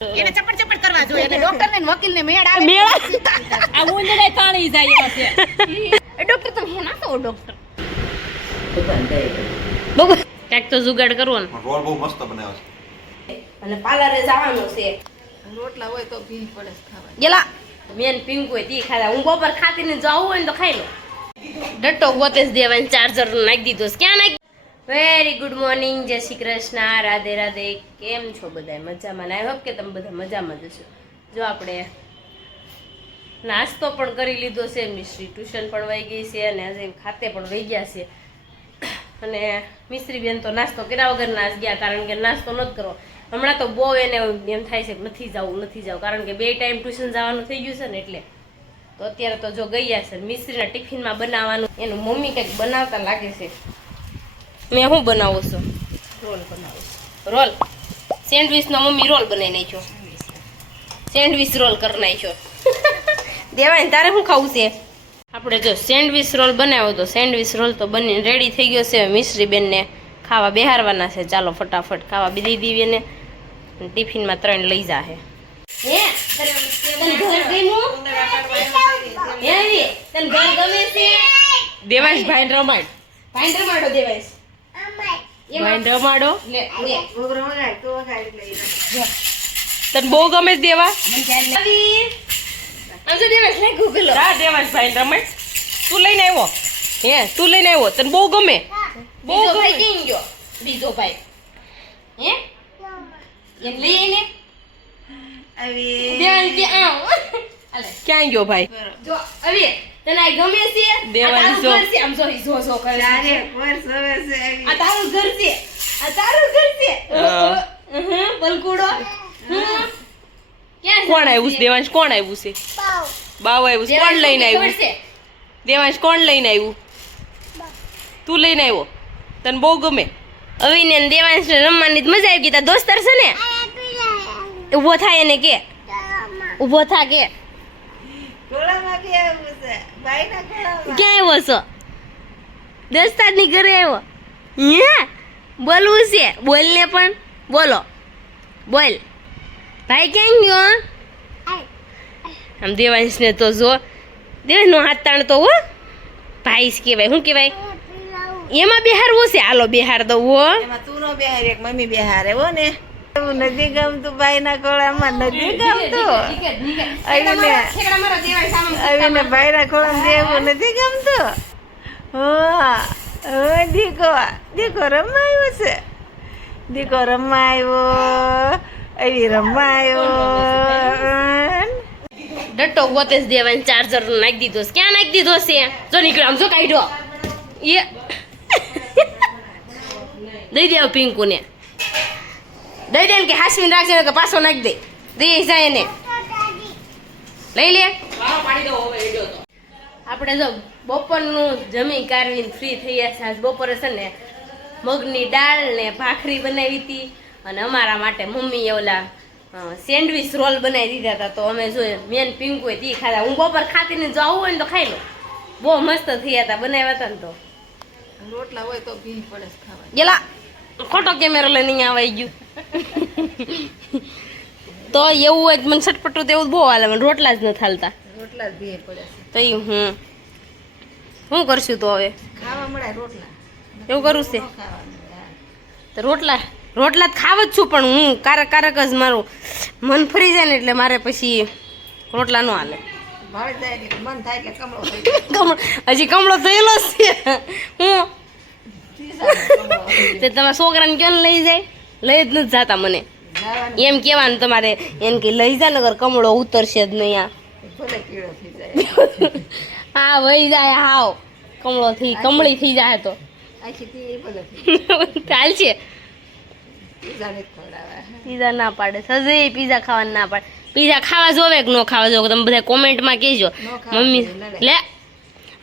એને ચપટ ચપટ કરવા જોઈએ અને ડોક્ટર ને વકીલ ને મેળ આવે આ ઉંદરે તાણી જાય છે એ ડોક્ટર તમે હે ના તો ડોક્ટર બગો કાક તો જુગાડ કરવો ને રોલ બહુ મસ્ત બનાવ્યો છે અને પાર્લરે જવાનું છે રોટલા હોય તો ભીલ પડે ખાવા ગેલા મેન પિંક હોય તી ખાધા હું બપોર ખાતી ને જાવું હોય ને તો ખાઈ લો ડટ્ટો ગોતે જ દેવાન ચાર્જર નાખી દીધો છે ક્યાં નાખી વેરી ગુડ મોર્નિંગ જય શ્રી કૃષ્ણ રાધે રાધે કેમ છો બધા મજામાં આઈ હોપ કે તમે બધા મજામાં જ હશો જો આપણે નાસ્તો પણ કરી લીધો છે મિશ્રી ટ્યુશન પણ વહી ગઈ છે અને આજે ખાતે પણ વહી ગયા છે અને મિશ્રી બેન તો નાસ્તો કર્યા વગર નાસ ગયા કારણ કે નાસ્તો નથી કરવો હમણાં તો બહુ એને એમ થાય છે કે નથી જવું કારણ કે 2 ટાઈમ ટ્યુશન જવાનું થઈ ગયું છે ને એટલે તો અત્યારે તો જો ગયા છે મિશ્રીના ટિફિનમાં બનાવવાનું એનું મમ્મી કંઈક બનાવતા લાગે છે મેં શું બનાવું છું રોલ બનાવું છું રોલ સેન્ડવિચનો મમ્મી રોલ બનાવી નાખ્યો સેન્ડવિચ રોલ કરી નાખ્યો દેવાય તારે શું ખાવું છે આપણે જો સેન્ડવિચ રોલ બનાવ્યો તો સેન્ડવિચ રોલ તો બનીને રેડી થઈ ગયો છે મિશ્રી બેનને ખાવા બેહારવાના છે ચાલો ફટાફટ ખાવા બી દઈ દીધી ને ટિફિનમાં 3 લઈ જાહે હે તને ઘર ગમ્યું હે તને ઘર ગમે છે દેવાશ ભાઈ રમાડો દેવાશ ભાઈ રમાડો લે તને બહુ ગમે છે દેવા આજો દેવાશ લે ગૂગલ હા દેવાશ ભાઈ રમાડ તું લઈને આવ્યો તને બહુ ગમે બહુ ભાઈ કેમ ગયો બીજો ભાઈ હે એક લઈ ને આવી દેવાન કે આવ અલે ક્યાં ગયો ભાઈ જો આવી તને આ ગમે છે દેવાન જો આમ જો કરે અરે વર્ષ હવે છે આ તારું ઘર છે બલકુડો ક્યાં કોણ આવ્યું દેવાંશ કોણ આવ્યું છે બાવ આવ્યું કોણ લઈને આવ્યું દેવાંશ કોણ લઈને આવ્યું તું લઈને આવ્યો તને બહુ ગમે અવિને દેવાંશ રમવાની મજા આવી ગઈ તા દોસ્તાર છે ને ઊભો થાય એને કે ઊભો થા કે ગોળામાં કે આવ્યું છે ભાઈના ગોળામાં ક્યાં આવ્યો છો દોસ્તાર ની ઘરે આવ્યો હે બોલવું છે બોલ ને પણ બોલો બોલ ભાઈ ક્યાં ગયો આમ દેવાંશ ને તો જો દેવાંશ નો હાથ તાણ તો હો ભાઈ કહેવાય શું કહેવાય એમાં બેહારવું છે હાલો બેહાર દઉં હો એમાં તું નો બેહાર એક મમ્મી બેહારે હો ને એવું નથી ગમતું ભાઈના ખોળામાં નથી ગમતું આવીને ભાઈના ખોળામાં દેવું નથી ગમતું દીકો રમાયો છે દીકો રમાયો આવી રમાયો ડટ્ટો ગોતે જ દેવાન ચાર્જર નાખી દીધો છે ક્યાં નાખી દીધો છે જો નીકળ્યો આમ જો કાઢ્યો એ દઈ દે પિંકુ ને દઈ દે કે હાસમીન રાખજે ને કે પાછો નાખી દે દઈ જાય ને લઈ લે આપણે જો બપોરનું જમી કારવીને ફ્રી થઈ ગયા છે આજ બપોરે છે ને મગની દાળ ને ભાખરી બનાવી હતી અને અમારા માટે મમ્મીએ ઓલા સેન્ડવિચ રોલ બનાવી દીધા હતા તો અમે જોયું મેન પિંકુ હોય તે ખાધા હું બપોર ખાતી ને જો આવું હોય ને તો ખાઈ લો બહુ મસ્ત થયા હતા બનાવ્યા હતા ને તો રોટલા હોય તો ભીલ પડે ખાવા ગેલા ખોટો કેમેરો લઈને અહીંયા આવી ગયું તો એવું હોય મને છટપટું તો એવું બહુ હાલે મને રોટલા જ નથી હાલતા રોટલા જ ભીલ પડે તો એ શું કરશું તો હવે ખાવા મળે રોટલા એવું કરું છે તો રોટલા જ ખાવ જ છું પણ હું કારક જ મારું મન ફરી જાય ને એટલે મારે પછી રોટલા ન હાલે ભાવે જાય એટલે મન થાય એટલે કમળો થઈ જાય હજી કમળો થયેલો છે હું તે તમારા છોકરાને ક્યાં લઈ જાય લઈ જ નથી જાતા મને એમ કહેવાનું તમારે એમ કે લઈ જાય નગર કમળો ઉતરશે જ નહીં આ ભલે કીડો થઈ જાય હા વહી જાય હાવ કમળી થઈ જાય તો આખી તી ભલે ચાલશે પીઝા નથી ખવડાવે પીઝા ના પાડે સજે પીઝા ખાવાનું ના પાડે પીઝા ખાવા જોવે કે ન ખાવા જોવે તમે બધા કોમેન્ટમાં કહેજો મમ્મી લે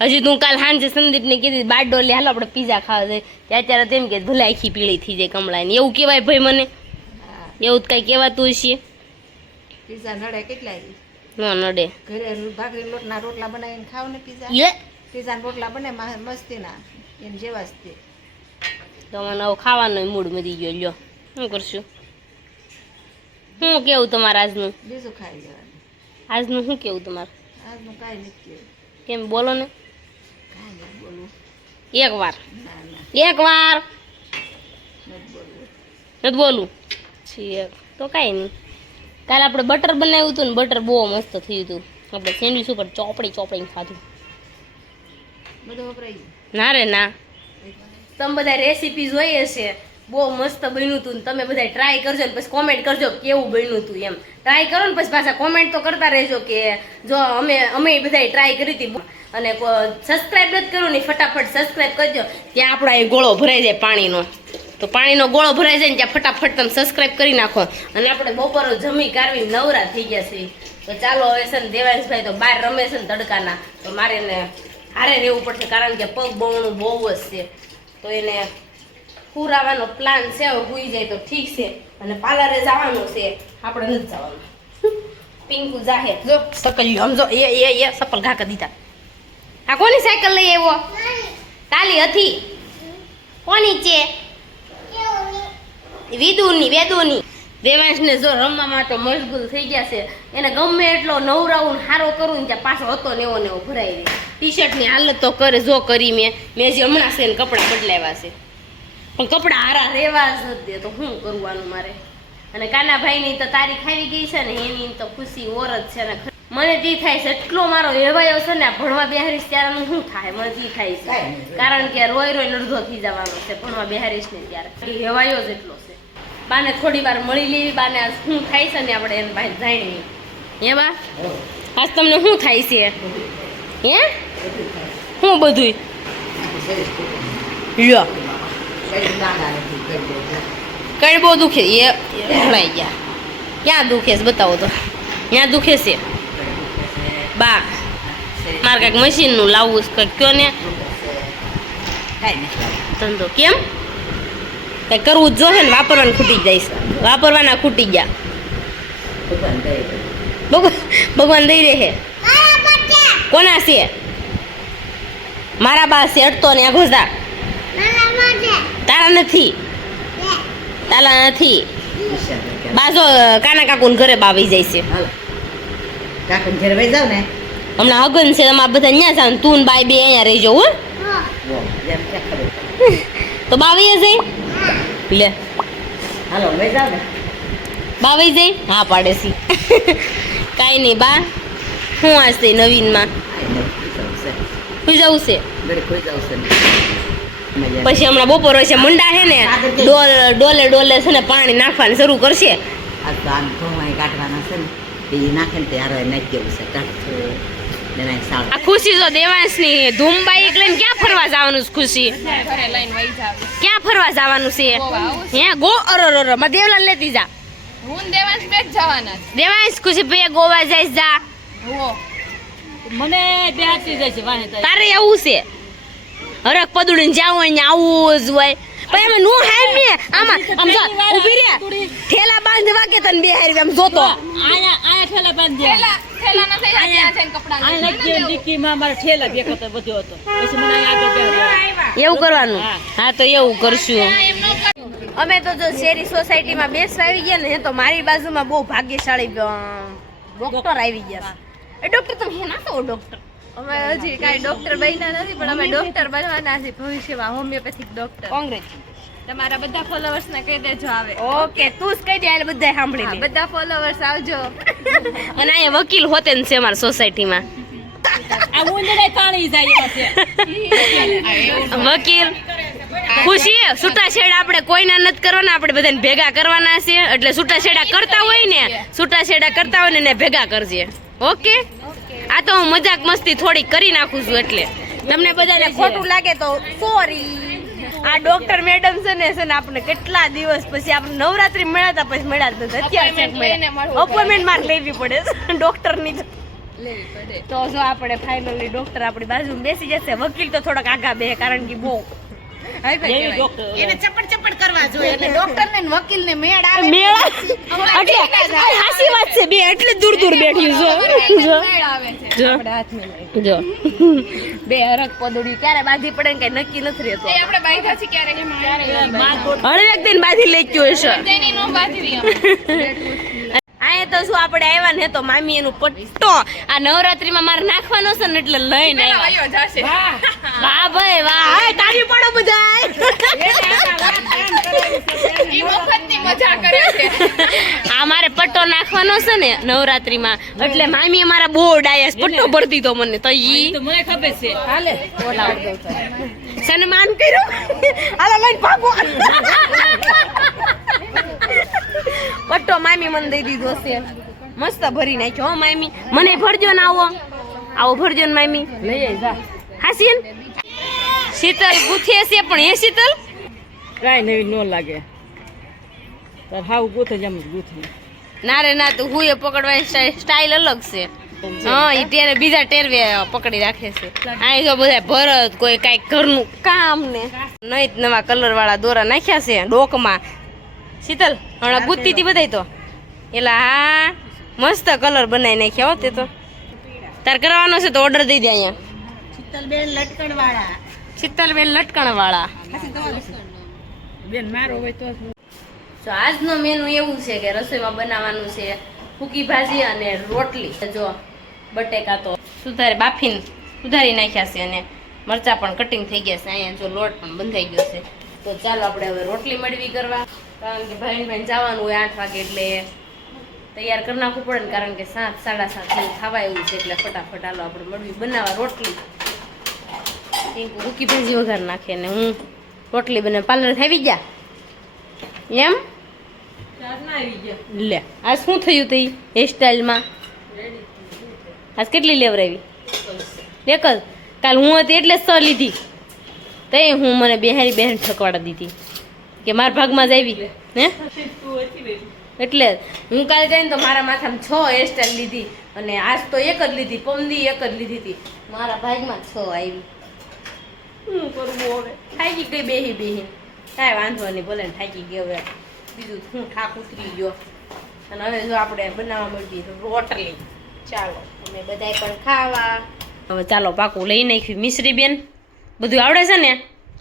હજી તું કાલ સાંજે સંદીપને કીધી બારડો લે હાલો આપણે પીઝા ખાવા જઈએ ત્યારે તેમ કે ભલે આખી પીળી થઈ જાય કમળાની એવું કહેવાય ભાઈ મને એવું જ કઈ કહેવાતું હશે પીઝા નડે કેટલા ન નડે ઘરે ભાખરી લોટના રોટલા બનાવીને ખાવ ને પીઝા રોટલા બને મસ્તીના એમ જેવા જ તે તો મને હવે ખાવાનો મૂડ મરી ગયો લ્યો શું કરશું શું કેવું તમારે આજનું બીજું ખાઈ જવાનું. આજનું શું કેવું તમારે આજનું કાંઈ નથી કહેવું. કેમ બોલો ને કાંઈ નથી બોલવું. એક વાર ના ના એક વાર નથી બોલવું. નથી બોલું છીએ તો કાંઈ નહીં કાલે આપણે બટર બનાવ્યું હતું ને બટર બહુ મસ્ત થયું હતું આપણે સેન્ડવિચ ઉપર ચોપડીને ખાધું બધું વપરાઈ ગયું. ના રે ના તમે બધા રેસીપી જોઈએ છે બહુ મસ્ત બન્યું હતું ને તમે બધા ટ્રાય કરજો ને પછી કોમેન્ટ કરજો કેવું બન્યું હતું એમ ટ્રાય કરો ને પછી પાછા કોમેન્ટ તો કરતા રહેજો કે જો અમે બધાએ ટ્રાય કરી હતી અને સબસ્ક્રાઈબ નથી કર્યું ને ફટાફટ સબસ્ક્રાઈબ કરજો ત્યાં આપણો એ ગોળો ભરાઈ જાય પાણીનો તો પાણીનો ગોળો ભરાઈ જાય ને ત્યાં ફટાફટ તમે સબસ્ક્રાઈબ કરી નાખો અને આપણે બપોરો જમી કાઢવી નવરા થઈ ગયા છીએ તો ચાલો હવે છે ને દેવાંશભાઈ તો બહાર રમે છે ને તડકાના તો મારે એને હારે રહેવું પડશે કારણ કે પગ બહુનું બહુ જ છે તો એને પૂરાવાનો પ્લાન છે હવે હોઈ જાય તો ઠીક છે અને પાર્લરે જવાનું છે આપણે નથી જવાનું પિંકુ જાહે જો સકલ સમજો એ સપલ ઘા કરી દીધા આ કોની સાયકલ લઈ આવ્યો તાલી હતી કોની છે વેદુની દેવાંશને જો રમવા માટે મશગુલ થઈ ગયા છે એને ગમે એટલો નવરાવું સારો કરું ને ત્યાં પાછો હતો ને એવો ભરાઈ રહે ટી શર્ટની હાલત તો કરે જો કરી મેં જે હમણાં છે ને કપડાં બદલાવ્યા છે પણ કપડાં હારા રહેવા જ નથી દે તો શું કરવાનું મારે અને કાનાભાઈની તો તારીખ આવી ગઈ છે ને એની તો ખુશી ઓર જ છે ને મને તે થાય છે એટલો મારો હેવાયો છે ને આ ભણવા બેહારીશ ત્યારે શું થાય મને તે થાય છે કારણ કે રોય અડધો થઈ જવાનો છે ભણવા બેહારીશ ને ત્યારે હેવાયો જ એટલો છે બાને થોડી વાર મળી લેવી બાને આજ શું થાય છે ને આપણે એને ભાઈ જાણીએ હે બા આજ તમને શું થાય છે હે શું બધું લ્યો કઈ બહુ દુખે એ ભણાઈ ગયા ક્યાં દુખે છે બતાવો તો ક્યાં દુખે છે બા મારે કાંઈક મશીનનું લાવવું છે કંઈક કયો ને ધંધો કેમ કંઈક કરવું જ જોશે ને વાપરવાનું ખૂટી જાય છે વાપરવાના ખૂટી ગયા ભગવાન દઈ રહે કોના છે મારા બા છે અડતો ને ઘોસા તારા નથી તારા નથી બાજો કાના કાકુ ઘરે બાવી જાય છે હમણાં હગન છે તમારે બધા અહીંયા જાવ તું બાઈ બે અહીંયા રહી જાવ હો તો બાવીએ જઈ લે બાવી જઈ હા પાડે છે કાંઈ નહીં બા શું વાંચતે નવીનમાં ખુઈ જવું છે પછી હમણાં બપોર છે મુંડા છે ને ડોલે છે ને પાણી નાખવાનું શરૂ કરશે આ ખુશી તો દેવાંશની ધૂમ બાઈક લઈને ક્યાં ફરવા જવાનું છે ખુશી ક્યાં ફરવા જવાનું છે હે ગો અરે માં દેવલાલ લેતી જા હું દેવાંશ બે જ જવાના છે. દેવાંશ ખુશી બે ગોવા જઈશ જા મને બે હાથી જાય છે વાહે તારે એવું છે હરક પદુડીને જાવ હોય આવું જ હોય પણ અમે નું હાર ને આમાં આમ જો ઊભી રે ઠેલા બાંધવા કે તને બે હારી આમ જોતો આયા ઠેલા બાંધી ઠેલા ના થઈ ગયા છે કપડા આયા લઈ દીકી માં મારા ઠેલા ભેગો તો બધો હતો પછી મને આગળ બેહ્યો એવું કરવાનું હા તો એવું કરશું અમે તો જો શેરી સોસાયટીમાં બેસવા આવી ગયા ને તો મારી બાજુમાં બહુ ભાગ્યશાળી ડોક્ટર આવી ગયા એ ડોક્ટર તમે હેના તો ડોક્ટર અમે હજી કાંઈ ડોક્ટર બન્યા નથી પણ અમે ડોક્ટર બનવાના છે ભવિષ્યમાં હોમિયોપેથિક ડોક્ટર કોંગ્રેચ્યુલેશન તમારા બધા ફોલોવર્સ ને કહી દેજો આવે ઓકે તું જ કહી દે એટલે બધા સાંભળી લે બધા ફોલોવર્સ આવજો અને અહીંયા વકીલ હોતે ને છે અમારા સોસાયટીમાં આ ઉંદરે કાણી જાય છે વકીલ ખુશી છૂટાછેડા આપણે કોઈના નથી કરવાના આપણે બધાને ભેગા કરવાના છે એટલે છૂટાછેડા કરતા હોય ને એને ભેગા કરજે ઓકે આ તો હું મજાક મસ્તી થોડી કરી નાખું છું એટલે તમને બધાને ખોટું લાગે તો સોરી આ ડોક્ટર મેડમ છે ને આપણે કેટલા દિવસ પછી આપણે નવરાત્રી મળ્યા હતા પછી મળ્યા જ નથી અત્યારે અપોઇન્ટમેન્ટ મારે લેવી પડે ડોક્ટરની તો જો આપણે ફાઇનલી ડોક્ટર આપણી બાજુમાં બેસી જશે વકીલ તો થોડાક આગા બે કારણ કે બહુ એને ચપડ કરવા જોઈએ એટલે ડોક્ટર ને વકીલ ને મેળ આવે એટલે હાસી વાત છે બે એટલે દૂર બેઠ્યું જો બે હરક પદોડી ક્યારે બાંધી પડે ને કઈ નક્કી નથી રહેતો આપણે બાંધ્યા છે ક્યારે હરેક દિન બાંધી લઈ ગયો હશે અહીંયા તો શું આપણે આવ્યા ને તો મામી એનું પટ્ટો આ નવરાત્રીમાં મારે નાખવાનો છે ને એટલે લઈને આવ્યા. વાહ ભાઈ વાહ, હાય તાળી પાડો બધાય. આ મારે પટ્ટો નાખવાનો છે ને નવરાત્રીમાં એટલે મામી મારા બહુ ડાયસ પટ્ટો ભરી દીધો મને તો ઈ તો મને ખબર છે હાલે સન્માન કર્યું. હાલો લઈને ભાગો. પટ્ટો મામી મને દઈ દીધો છે મસ્ત ભરી નાખ્યો. હો મામી મને ભરજો ને આવો ભરજો ને મામી. લઈ આવી જા. હાસી ને શીતલ ગુથે છે પણ એ શીતલ કાંઈ નવી ન લાગે તાર હાવ ગૂથે જ એમ જ ગૂથે. ના રે ના તું હું એ પકડવાની સ્ટાઇલ અલગ છે. હા એ ટેરે બીજા ટેરવે પકડી રાખે છે. અહીં જો બધા ભરત કોઈ કાંઈક ઘરનું કામ ને નહીં નવા કલર વાળા દોરા નાખ્યા છે ડોકમાં. શીતલ હમણાં ગુથતી હતી બધાય તો એલા હા મસ્ત કલર બનાવી નાખ્યા હો તે તો. તાર કરવાનો છે તો ઓર્ડર દઈ દે અહીંયા. શીતલબેન લટકણવાળા. શીતલબેન લટકણ વાળા. બેન મારો હોય તો જો આજનો મેનુ એવું છે કે રસોઈમાં બનાવવાનું છે ફૂકી ભાજી અને રોટલી. જો બટેકા તો સુધારી નાખ્યા છે અને મરચાં પણ કટિંગ થઈ ગયા છે. અહીંયા જો લોટ પણ બંધાઈ ગયો છે. તો ચાલો આપણે હવે રોટલી મડવી કરવા, કારણ કે ભાઈ જવાનું હોય 8 વાગે એટલે તૈયાર કરી નાખવું પડે ને, કારણ કે 7, 7:30 જેવું થવા એવું છે એટલે ફટાફટ હાલો આપણે મડવી બનાવવા રોટલી. ફૂકી ભાજી વઘાર નાખે ને હું રોટલી બને. પાર્લર આવી ગયા એમ લે. આજ શું થયું તઈ હેરસ્ટાઈલમાં? આજ કેટલી લેવરાવી? એક જ. કાલ હું હતી એટલે 6 લીધી તે હું મને બેહારી બહેન ઠકવાડા દીધી કે મારા ભાગમાં જ આવી હે એટલે હું કાલે જઈને તો મારા માથામાં 6 હેરસ્ટાઈલ લીધી અને આજ તો એક જ લીધી. પમદી એક જ લીધી હતી. મારા ભાગમાં 6 આવી. શું કરવું હવે? થાકી ગઈ બેહી કાંઈ વાંધો નહીં, ભલે ને થાકી ગઈ હવે બીજું હું ઠાક ઉતરી ગયો. અને હવે જો આપણે બનાવવા મળી રોટલી. ચાલો અમે બધાય પણ ખાવા. હવે ચાલો પાકું લઈ નાખ્યું. મિશ્રી બેન બધું આવડે છે ને?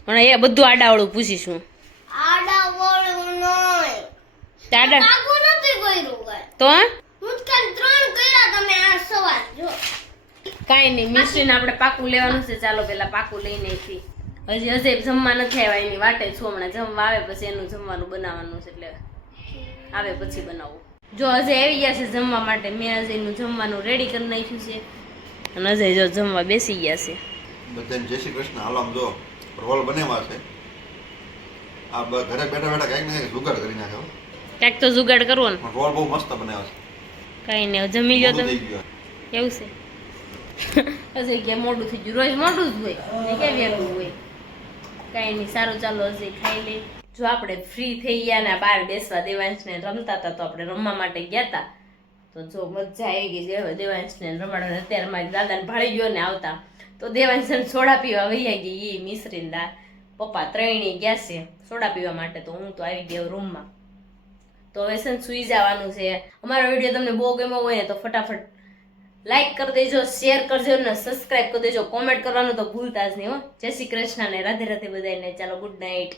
અને એ બધું આડાવડું પૂછીશું. તો કાંઈ નહીં, મિશ્રીને આપણે પાકું લેવાનું છે. ચાલો પેલા પાકું લઈ નાખી. હજી અજય જમવા નથી આવ્યા એની વાટે છું. હમણાં જમવા આવે પછી એનું જમવાનું બનાવવાનું છે એટલે આવે પછી બનાવવું. જો અજય આવી ગયા છે જમવા માટે. મેં અજયનું જમવાનું રેડી કરી નાખ્યું છે અને અજય જો જમવા બેસી ગયા છે. બધાને જય શ્રી કૃષ્ણ. હાલો આમ જો રોલ બનેવા છે. આ ઘરે બેઠા બેઠા કંઈક ને કંઈક જુગાડ કરી નાખ્યો. કાંઈક તો જુગાડ કરવો ને. રોલ બહુ મસ્ત બનાવ્યો છે. કાંઈ નહીં જમી લો તમે. થઈ ગયો. એવું છે અજય કે મોડું થઈ ગયું. રોજ મોડું જ હોય ને કે વહેલું હોય. કાંઈ નહીં સારું ચાલો અજય ખાઈ લે. જો આપણે ફ્રી થઈ ગયા ને બહાર બેસવા દેવાંશને રમતા હતા તો આપણે રમવા માટે ગયા હતા. તો જો મજા આવી ગઈ છે દેવાંશને રમાડવા. અત્યારે મારી દાદાને ભાળી ગયો ને આવતા તો દેવાંશને સોડા પીવા વહી ગઈ. એ મિશ્રીને દા પપ્પા ત્રણેય ગયા છે સોડા પીવા માટે. તો હું તો આવી ગયો રૂમમાં. તો હવે છે સુઈ જવાનું છે. અમારો વિડીયો તમને બહુ ગમ્યો હોય ને તો ફટાફટ લાઈક કરી દેજો, શેર કરજો ને સબસ્ક્રાઇબ કરી દેજો. કોમેન્ટ કરવાનું તો ભૂલતા જ નહીં હો. જય શ્રી કૃષ્ણ ને રાધે રાધે બધાને. ચાલો ગુડ નાઇટ.